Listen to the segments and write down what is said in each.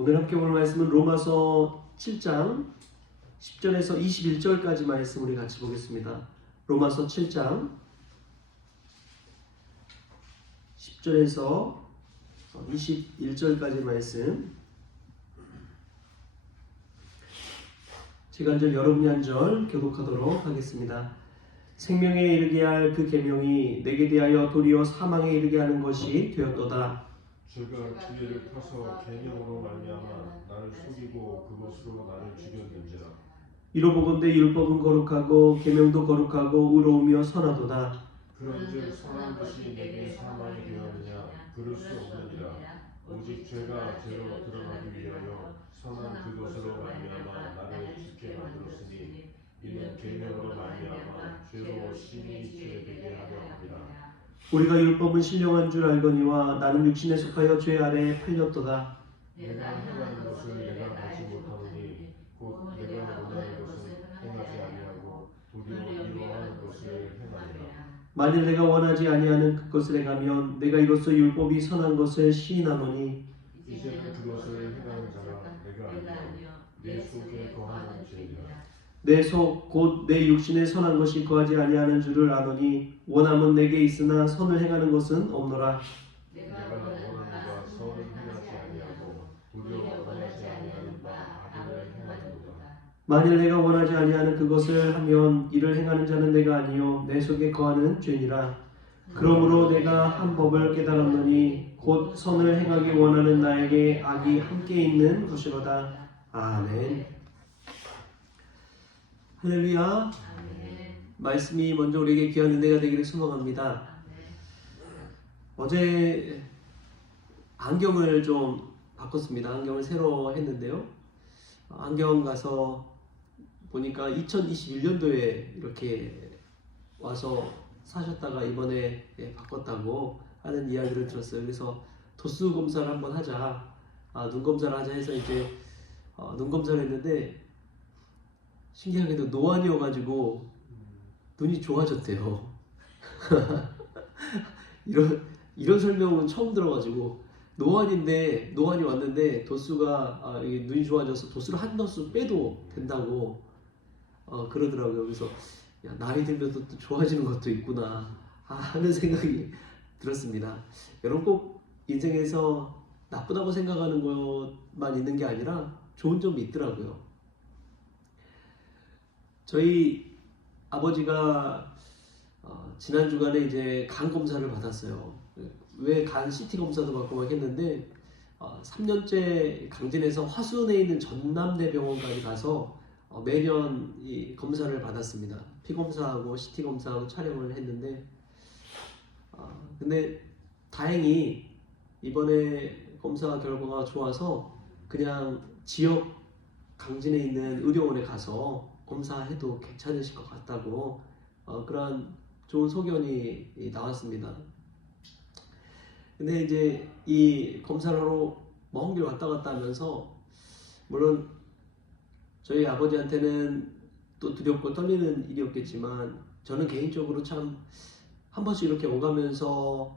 오늘 함께 볼 말씀은 로마서 7장 10절에서 21절까지 말씀 우리 같이 보겠습니다. 로마서 7장 10절에서 21절까지 말씀, 제가 한 절 여러분이 한 절 교독하도록 하겠습니다. 생명에 이르게 할 그 계명이 내게 대하여 도리어 사망에 이르게 하는 것이 되었도다. 죄가 기회를 펴서 계명으로 말미암아 나를 속이고 그것으로 나를 죽였는지라. 이로보건대 율법은 거룩하고 계명도 거룩하고 의로우며 선하도다. 그런즉 선한 것이 내게 사망이 되었느냐? 그럴 수 없느니라. 오직 죄가 죄로 드러나기 위하여 선한 그것으로 말미암아 나를 죽게 만들었으니 이는 계명으로 말미암아 죄로 심히 죄되게 하려 함이라. 우리가 율법은 신령한 줄 알거니와 나는 육신에 속하여 죄 아래에 팔렸도다. 내가 행하는 것을 내가 알지 못하노니 곧 내가 원하는 것은 행하지 아니하고 도리어 이루어하는 것을 행하리라. 만일 내가 원하지 아니하는 그것을 행하면 내가 이로써 율법이 선한 것을 시인하노니 이제는 그것을 행하는 자가 내가 아니요 내 속에 거하는 죄니라. 내 속 곧 내 육신에 선한 것이 거하지 아니하는 줄을 아노니 원함은 내게 있으나 선을 행하는 것은 없노라. 내가 원하는 바 선을 행하지 아니하고 도리어 원하지 아니하는 바 악을 행하는도다. 만일 내가 원하지 아니하는 그것을 하면 이를 행하는 자는 내가 아니요 내 속에 거하는 죄니라. 그러므로 내가 한 법을 깨달았노니 곧 선을 행하기 원하는 나에게 악이 함께 있는 것이로다. 아멘. 할렐루야. 말씀이 먼저 우리에게 귀한 은혜가 되기를 소망합니다. 어제 안경을 좀 바꿨습니다. 안경을 새로 했는데요. 안경 가서 보니까 2021년도에 이렇게 와서 사셨다가 이번에 바꿨다고 하는 이야기를 들었어요. 그래서 도수 검사를 한번 하자, 눈 검사를 하자 해서 이제 눈 검사를 했는데 신기하게도 노안이어가지고 눈이 좋아졌대요. 이런 설명은 처음 들어가지고 노안이 왔는데 도수가 눈이 좋아져서 도수를 한 도수 빼도 된다고 그러더라고요. 그래서 야, 나이 들면 또 좋아지는 것도 있구나 하는 생각이 들었습니다. 여러분 꼭 인생에서 나쁘다고 생각하는 것만 있는 게 아니라 좋은 점이 있더라고요. 저희 아버지가 지난 주간에 이제 간 검사를 받았어요. 왜 간 CT 검사도 받고 막 했는데 3년째 강진에서 화순에 있는 전남대병원까지 가서 매년 이 검사를 받았습니다. 피 검사하고 CT 검사하고 촬영을 했는데 근데 다행히 이번에 검사 결과가 좋아서 그냥 지역 강진에 있는 의료원에 가서 검사해도 괜찮으실 것 같다고 그러한 좋은 소견이 나왔습니다. 근데 이제 이 검사를 하러 먼 길 왔다 갔다 하면서 물론 저희 아버지한테는 또 두렵고 떨리는 일이었겠지만 저는 개인적으로 참 한 번씩 이렇게 오가면서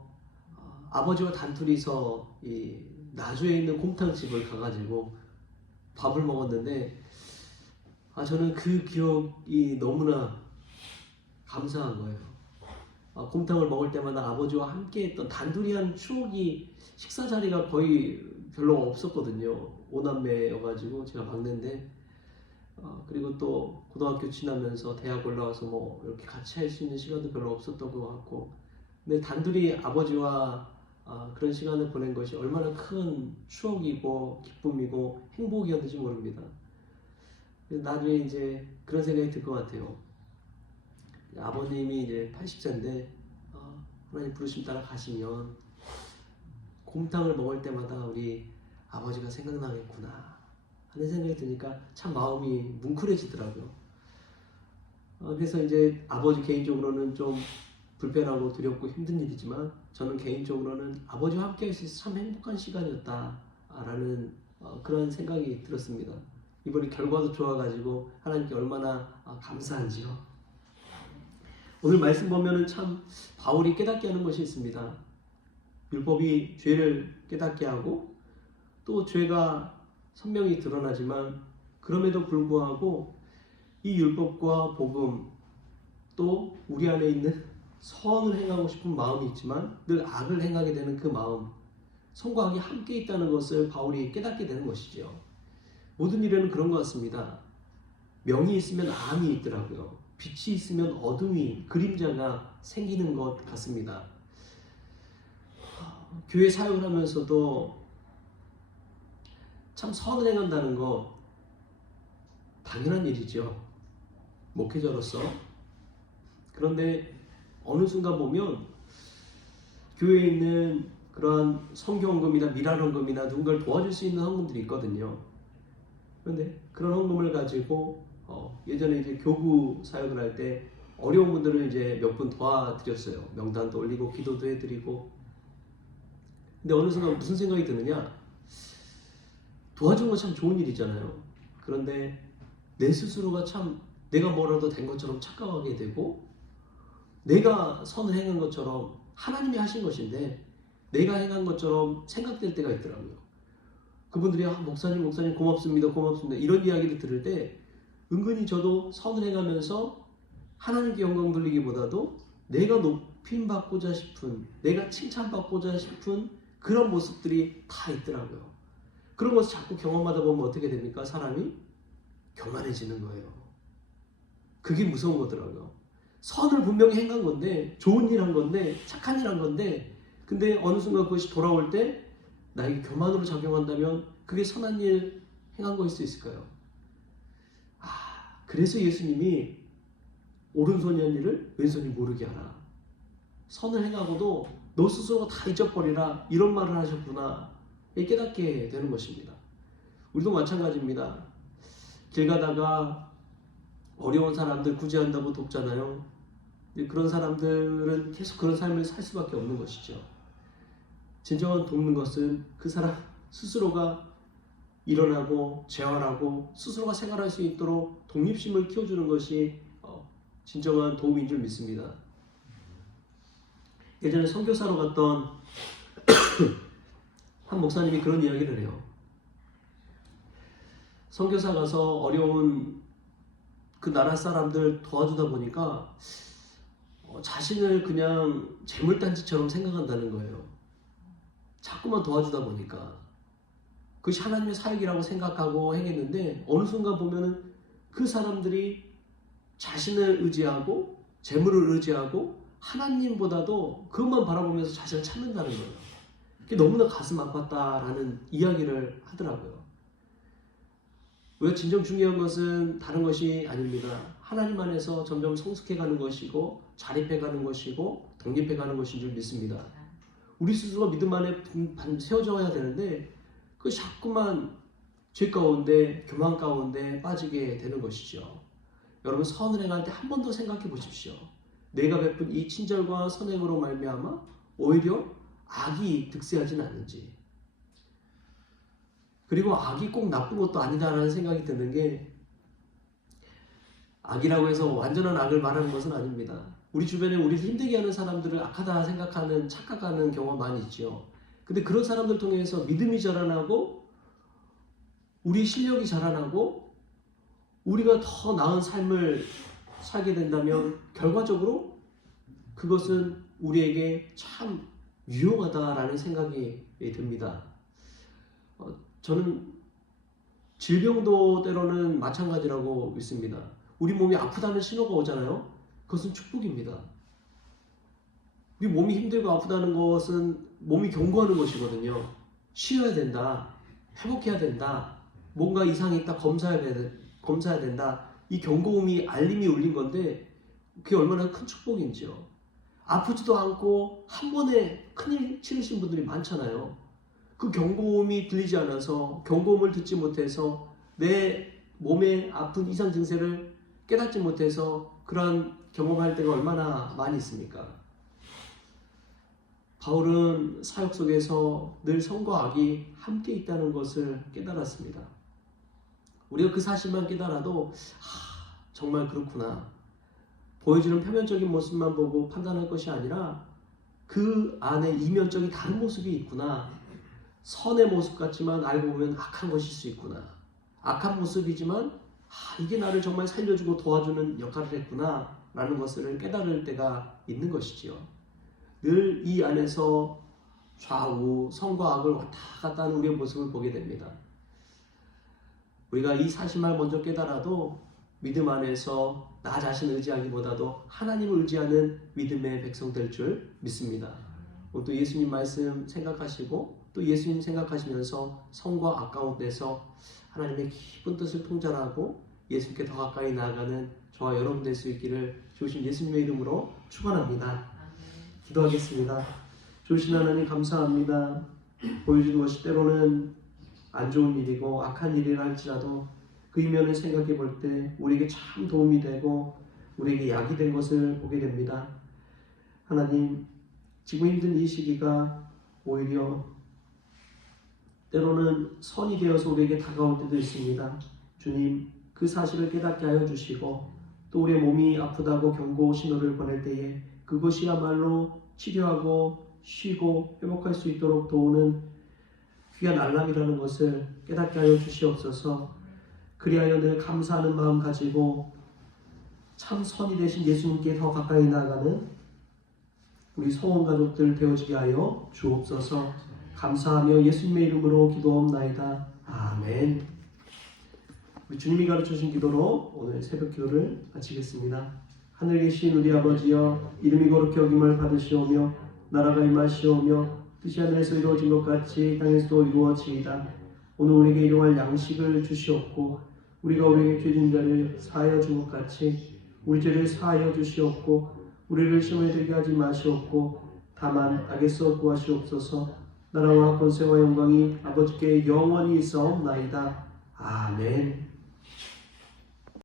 아버지와 단둘이서 이 나주에 있는 곰탕집을 가가지고 밥을 먹었는데 저는 그 기억이 너무나 감사한 거예요. 곰탕을 먹을 때마다 아버지와 함께 했던 단둘이 한 추억이 식사 자리가 거의 별로 없었거든요. 오남매여가지고 제가 막내인데 그리고 또 고등학교 지나면서 대학 올라와서 뭐 이렇게 같이 할 수 있는 시간도 별로 없었던 것 같고 근데 단둘이 아버지와 그런 시간을 보낸 것이 얼마나 큰 추억이고 기쁨이고 행복이었는지 모릅니다. 나중에 이제 그런 생각이 들 것 같아요. 아버님이 이제 80세인데 하나님 부르심 따라 가시면 곰탕을 먹을 때마다 우리 아버지가 생각나겠구나 하는 생각이 드니까 참 마음이 뭉클해지더라고요. 그래서 이제 아버지 개인적으로는 좀 불편하고 두렵고 힘든 일이지만 저는 개인적으로는 아버지와 함께 할 수 있어서 참 행복한 시간이었다라는 그런 생각이 들었습니다. 이번에 결과도 좋아가지고 하나님께 얼마나 감사한지요. 오늘 말씀 보면은 참 바울이 깨닫게 하는 것이 있습니다. 율법이 죄를 깨닫게 하고 또 죄가 선명히 드러나지만 그럼에도 불구하고 이 율법과 복음 또 우리 안에 있는 선을 행하고 싶은 마음이 있지만 늘 악을 행하게 되는 그 마음, 선과 악이 함께 있다는 것을 바울이 깨닫게 되는 것이죠. 모든 일에는 그런 것 같습니다. 명이 있으면 암이 있더라고요. 빛이 있으면 어둠이, 그림자가 생기는 것 같습니다. 교회 사역을 하면서도 참 선을 행한다는 거 당연한 일이죠. 목회자로서. 그런데 어느 순간 보면 교회에 있는 그러한 성교헌금이나 미랄헌금이나 누군가를 도와줄 수 있는 헌금들이 있거든요. 그런데 그런 헌금을 가지고 예전에 이제 교구 사역을 할 때 어려운 분들은 이제 몇 분 도와드렸어요. 명단도 올리고 기도도 해드리고. 근데 어느 순간 무슨 생각이 드느냐? 도와주는 건 참 좋은 일이잖아요. 그런데 내 스스로가 참 내가 뭐라도 된 것처럼 착각하게 되고 내가 선을 행한 것처럼 하나님이 하신 것인데 내가 행한 것처럼 생각될 때가 있더라고요. 그분들이 목사님 고맙습니다 이런 이야기를 들을 때 은근히 저도 선을 행하면서 하나님께 영광 돌리기보다도 내가 높임받고자 싶은, 내가 칭찬받고자 싶은 그런 모습들이 다 있더라고요. 그런 것을 자꾸 경험하다 보면 어떻게 됩니까? 사람이 교만해지는 거예요. 그게 무서운 거더라고요. 선을 분명히 행한 건데, 좋은 일 한 건데, 착한 일 한 건데, 근데 어느 순간 그것이 돌아올 때 나에게 교만으로 작용한다면 그게 선한 일 행한 거일 수 있을까요? 그래서 예수님이 오른손이 한 일을 왼손이 모르게 하라. 선을 행하고도 너 스스로 다 잊어버리라. 이런 말을 하셨구나. 깨닫게 되는 것입니다. 우리도 마찬가지입니다. 길 가다가 어려운 사람들 구제한다고 돕잖아요. 그런 사람들은 계속 그런 삶을 살 수밖에 없는 것이죠. 진정한 돕는 것은 그 사람 스스로가 일어나고 재활하고 스스로가 생활할 수 있도록 독립심을 키워주는 것이 진정한 도움인 줄 믿습니다. 예전에 선교사로 갔던 한 목사님이 그런 이야기를 해요. 선교사 가서 어려운 그 나라 사람들 도와주다 보니까 자신을 그냥 재물단지처럼 생각한다는 거예요. 자꾸만 도와주다 보니까 그것이 하나님의 사역이라고 생각하고 행했는데 어느 순간 보면은 그 사람들이 자신을 의지하고 재물을 의지하고 하나님보다도 그것만 바라보면서 자신을 찾는다는 거예요. 그게 너무나 가슴 아팠다라는 이야기를 하더라고요. 우리가 진정 중요한 것은 다른 것이 아닙니다. 하나님 안에서 점점 성숙해가는 것이고 자립해가는 것이고 독립해가는 것인 줄 믿습니다. 우리 스스로 믿음 안에 세워져야 되는데 그 자꾸만 죄 가운데 교만 가운데 빠지게 되는 것이죠. 여러분 선을 행할 때 한 번 더 생각해 보십시오. 내가 베푼 이 친절과 선행으로 말미암아 오히려 악이 득세하지는 않는지. 그리고 악이 꼭 나쁜 것도 아니다라는 생각이 드는 게 악이라고 해서 완전한 악을 말하는 것은 아닙니다. 우리 주변에 우리를 힘들게 하는 사람들을 악하다 생각하는 착각하는 경우가 많이 있죠. 근데 그런 사람들 통해서 믿음이 자라나고 우리 실력이 자라나고 우리가 더 나은 삶을 살게 된다면 결과적으로 그것은 우리에게 참 유용하다라는 생각이 듭니다. 저는 질병도 때로는 마찬가지라고 믿습니다. 우리 몸이 아프다는 신호가 오잖아요. 그것은 축복입니다. 우리 몸이 힘들고 아프다는 것은 몸이 경고하는 것이거든요. 쉬어야 된다. 회복해야 된다. 뭔가 이상이 있다. 검사해야 된다. 이 경고음이 알림이 울린 건데 그게 얼마나 큰 축복인지요. 아프지도 않고 한 번에 큰일 치르신 분들이 많잖아요. 그 경고음이 들리지 않아서 경고음을 듣지 못해서 내 몸의 아픈 이상 증세를 깨닫지 못해서 그런 경험할 때가 얼마나 많이 있습니까? 바울은 사역 속에서 늘 선과 악이 함께 있다는 것을 깨달았습니다. 우리가 그 사실만 깨달아도 정말 그렇구나. 보여주는 표면적인 모습만 보고 판단할 것이 아니라 그 안에 이면적인 다른 모습이 있구나. 선의 모습 같지만 알고 보면 악한 것일 수 있구나. 악한 모습이지만 이게 나를 정말 살려주고 도와주는 역할을 했구나 라는 것을 깨달을 때가 있는 것이지요. 늘 이 안에서 좌우 선과 악을 왔다 갔다 하는 우리의 모습을 보게 됩니다. 우리가 이 사실만 먼저 깨달아도 믿음 안에서 나 자신을 의지하기보다도 하나님을 의지하는 믿음의 백성 될 줄 믿습니다. 또 예수님 말씀 생각하시고 또 예수님 생각하시면서 선과 악 가운데서 하나님의 깊은 뜻을 통달하고 예수님께 더 가까이 나아가는 저와 여러분 될 수 있기를 주신 예수님의 이름으로 축원합니다. 기도하겠습니다. 주신 하나님 감사합니다. 보여준 것이 때로는 안 좋은 일이고 악한 일이라 할지라도 그 이면을 생각해 볼 때 우리에게 참 도움이 되고 우리에게 약이 된 것을 보게 됩니다. 하나님, 지금 힘든 이 시기가 오히려 때로는 선이 되어서 우리에게 다가올 때도 있습니다. 주님, 그 사실을 깨닫게 하여 주시고 또 우리의 몸이 아프다고 경고 신호를 보낼 때에 그것이야말로 치료하고 쉬고 회복할 수 있도록 도우는 귀한 알람이라는 것을 깨닫게 하여 주시옵소서. 그리하여 늘 감사하는 마음 가지고 참 선이 되신 예수님께 더 가까이 나아가는 우리 성원 가족들 되어지게 하여 주옵소서. 감사하며 예수님의 이름으로 기도하옵나이다. 아멘. 우리 주님이 가르쳐주신 기도로 오늘 새벽 기도를 마치겠습니다. 하늘에 계신 우리 아버지여, 이름이 거룩히 여김을 받으시오며 나라가 임하시오며 뜻이 하늘에서 이루어진 것 같이 땅에서도 이루어지이다. 오늘 우리에게 일용할 양식을 주시옵고 우리가 우리에게 죄진 자를 사하여 준 것 같이 우리 죄를 사하여 주시옵고 우리를 시험에 들게 하지 마시옵고 다만 악에서 구하시옵소서. 나라와 권세와 영광이 아버지께 영원히 있사옵나이다. 아멘.